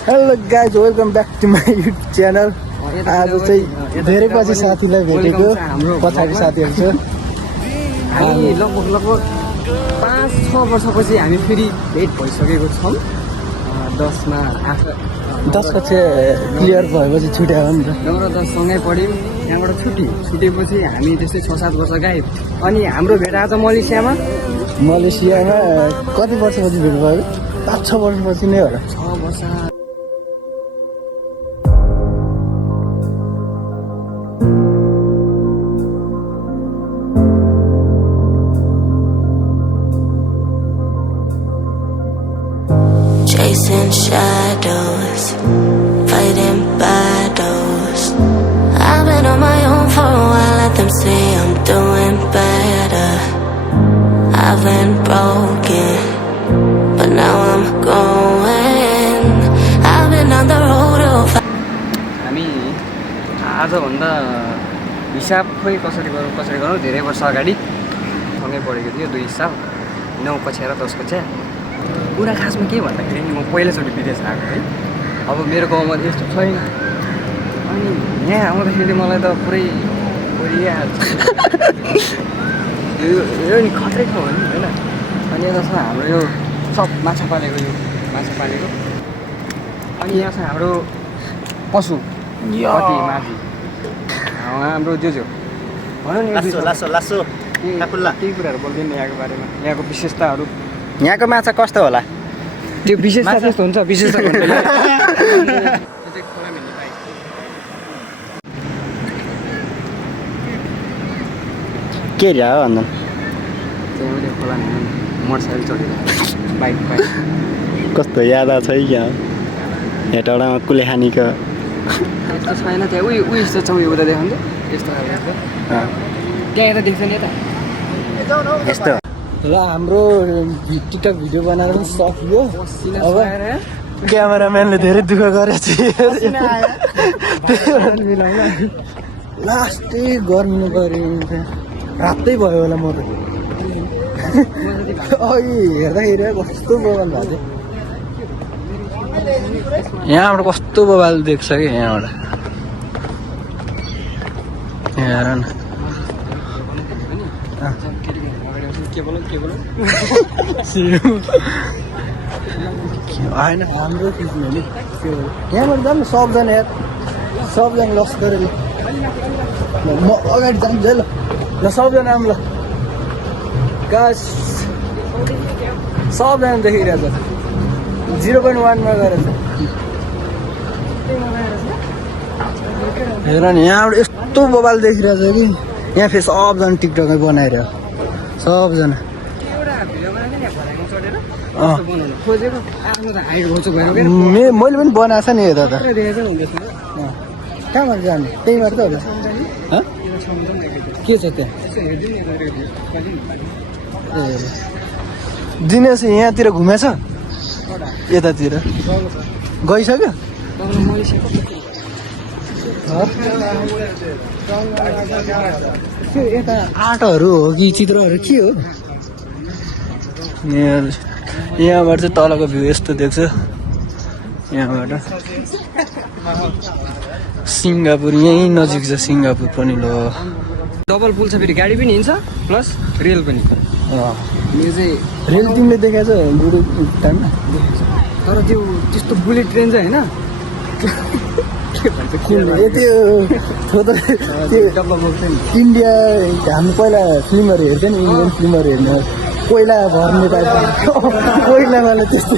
Hello guys welcome back to my YouTube channel. आज चाहिँ धेरै पछि साथीलाई भेटेको, पछाडि साथीहरू छ। हामी लगभग 5-6 वर्षपछि हामी फेरि भेट भइसकेको छौँ। 10 पछि क्लियर भएपछि छुट्यायो नि त। 9 र 10 सँगै पढ्यौँ, त्यहाँबाट छुटेपछि हामी त्यस्तै 6-7 वर्ष गायब। अनि हाम्रो भेट आज मलेसियामा कति वर्षपछि भेट भयो? 5-6 वर्षपछि नै होला। 6 वर्ष। Chasing shadows, fighting battles. I've been on my own for a while, let them say I'm doing better. I've been broken, but now I'm going. I've been on the road of हामी आजभन्दा हिसाब खोइ कसरी गरौँ धेरै वर्ष अगाडि सँगै पढेको थियो। 2 साल 9 कक्षा र 10 कक्षा। कुरा खासमा के भन्दाखेरि नि म पहिलोचोटि विदेश आएको है। अब मेरो गाउँमा यस्तो छैन, अनि यहाँ आउँदाखेरि मलाई त पुरै परिहाल्छ। यो नि खतरै ठाउँ हो नि होइन। अनि यता छ हाम्रो यो सब माछा पालेको, अनि यहाँ छ हाम्रो पशु कति माथि हाम्रो जो भनौँ नि लासो केही कुराहरू बोल्दैन यहाँको बारेमा, यहाँको विशेषताहरू। यहाँको माछा कस्तो होला? त्यो विशेषता त्यस्तो हुन्छ, विशेषता के रे हो भन्दा खोला मोटरसाइकल चढेर बाइक कस्तो याद आएको छ क्या हेटौडामा कुलेखानीको यस्तो छैन त्यहाँ। उयो यस्तो छ, उयो उता देखाउँछ यस्तो त्यहाँ यता देख्छ नि यता यस्तो। ल हाम्रो टिकटक भिडियो बनाएर पनि सकियो। अब क्यामेराम्यानले धेरै दुःख गरेछ। लास्टै गर्नु पऱ्यो, रातै भयो होला म त। अघि हेर्दाखेरि कस्तो बवाल भएको थियो। यहाँबाट कस्तो बवाल देख्छ कि यहाँबाट हेर न। होइन हाम्रो खिच्नु नि यहाँबाट जाऊँ न सबजना यार, सबजना लस गरेर म अगाडि जान्छु है। ल सबजना आऊँ ल गाइस, सबजना देखिरहेछ 0.1मा गएर हेर नि। यहाँबाट यस्तो बवाल देखिरहेछ कि यहाँ फेरि सबजना टिकटकै बनाइरह्यो सबजना। मैले पनि बनाएको छ नि यता त। कहाँबाट जाने? त्यहीबाट त होला। के छ त्यहाँ? ए दिनेश यहाँतिर घुमेछ? यतातिर गइसक्यो? यता आर्टहरू हो कि चित्रहरू के हो? यहाँबाट चाहिँ तलको भ्यू यस्तो देख्छ। यहाँबाट सिङ्गापुर यहीँ नजिक छ। सिङ्गापुर पनि ल डबल पुल छ, फेरि गाडी पनि हिँड्छ प्लस रेल पनि। यो चाहिँ रेल तिमीले देखाएको छ बुढो टाइममा? तर त्यो त्यस्तो बुलेट ट्रेन चाहिँ होइन। इन्डिया हामी पहिला फिल्महरू हेर्थ्यो नि, इन्डियन फिल्महरू हेर्ने कोइला भर्ने टाइप कोइलावाला त्यस्तै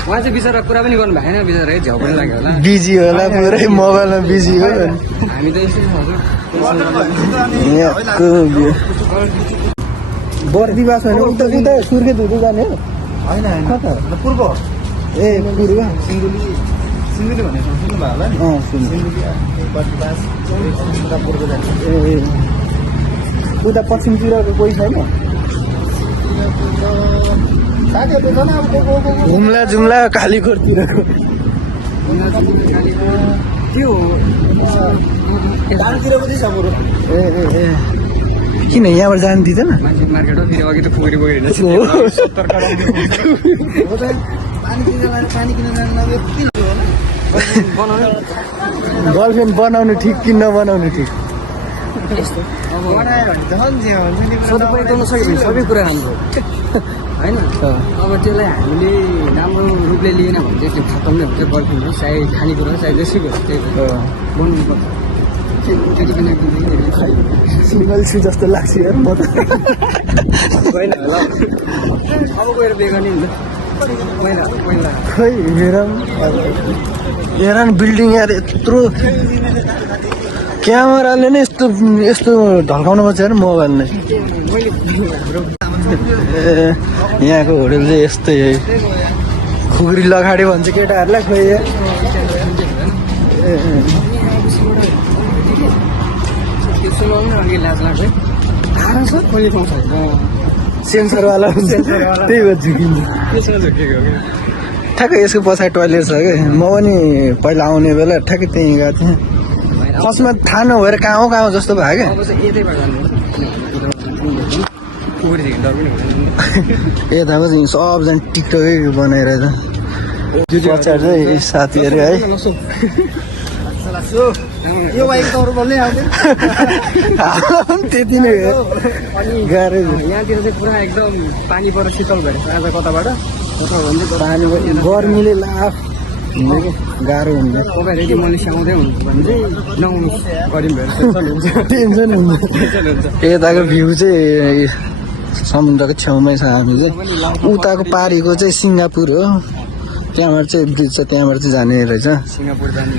उहाँ चाहिँ बिचरा कुरा पनि गर्नु भएन, बिचरा झ्याउ पनि लाग्यो होला, बिजी होला, पुरै मोबाइलमा बिजी हो। हामी त यस्तो बर्दी बास होइन उता उता सुर्खेत हुँदै जाने हो? होइन पूर्व। ए पूर्व सिन्धुली भन्ने ठाउँ सुन्नुभयो होला नि? ए उता पश्चिमतिरको कोही छैन? जुम्ला कालीकोटतिरको त्यो ए किन यहाँबाट जानु दिँदैन? मार्केट हो फेरि अघि त पुगेर गर्लफ्रेन्ड बनाउनु ठिक कि नबनाउनु ठिक? सदुपयोग सक्यो भने सबै कुरा राम्रो होइन। अब त्यसलाई हामीले राम्रो रूपले लिएन भने चाहिँ त्यो खतम नै हुन्छ। गर्लफ्रेन्ड हो चाहे खानेकुरा चाहे जेसुकै होस् त्यही बनाउनु पर्छ। त्यति पनि सिङ्गल छु जस्तो लाग्छ यार म त। होइन होला अब गएर बिहे गर्ने नि त पहिला खै हेर न बिल्डिङ यार यत्रो क्यामेराले नै यस्तो यस्तो ढल्काउनु पर्छ यार मोबाइलले। ए यहाँको होटल चाहिँ यस्तै है, खुकुरी लगाडे भन्छ केटाहरूलाई खोइ। त्यो सुनाउनु अघि लाज लाग्छ आएर छ कहिले पाउँछ सेन्सरवाला हुन्छ त्यही भएर झुकिन्छ। त्यसमा झुकेको हो कि ठ्याक्कै यसको पछाडि टोइलेट छ कि म पनि पहिला आउने बेला ठ्याक्कै त्यहीँ गएको थिएँ। फर्स्टमा थाहा नभएर कहाँ हो जस्तो भयो क्या। अब चाहिँ यतैबाट जानु कुकुरदेखि डर पनि हुँदैन। यताको चाहिँ सबजना टिकटकै बनाइरहेछ पछाडि चाहिँ साथीहरू है। यो बाइक त अरू बोल्नै आउँदैन। त्यति नै हो गाह्रो। यहाँतिर चाहिँ पुरा एकदम पानी पर शीतल भएर आज कताबाट पानी गर्मीले लाफ गाह्रो हुन्छ। तपाईँ रेडी मलेसिया आउँदै हुनुहुन्छ भने चाहिँ नआउनु गरिम भएर टेन्सन हुन्छ। यताको भ्यू चाहिँ समुद्रको छेउमै छ। हामी चाहिँ उताको पारीको चाहिँ सिङ्गापुर हो, त्यहाँबाट चाहिँ ब्रिज छ, त्यहाँबाट चाहिँ जाने रहेछ। सिङ्गापुर जाने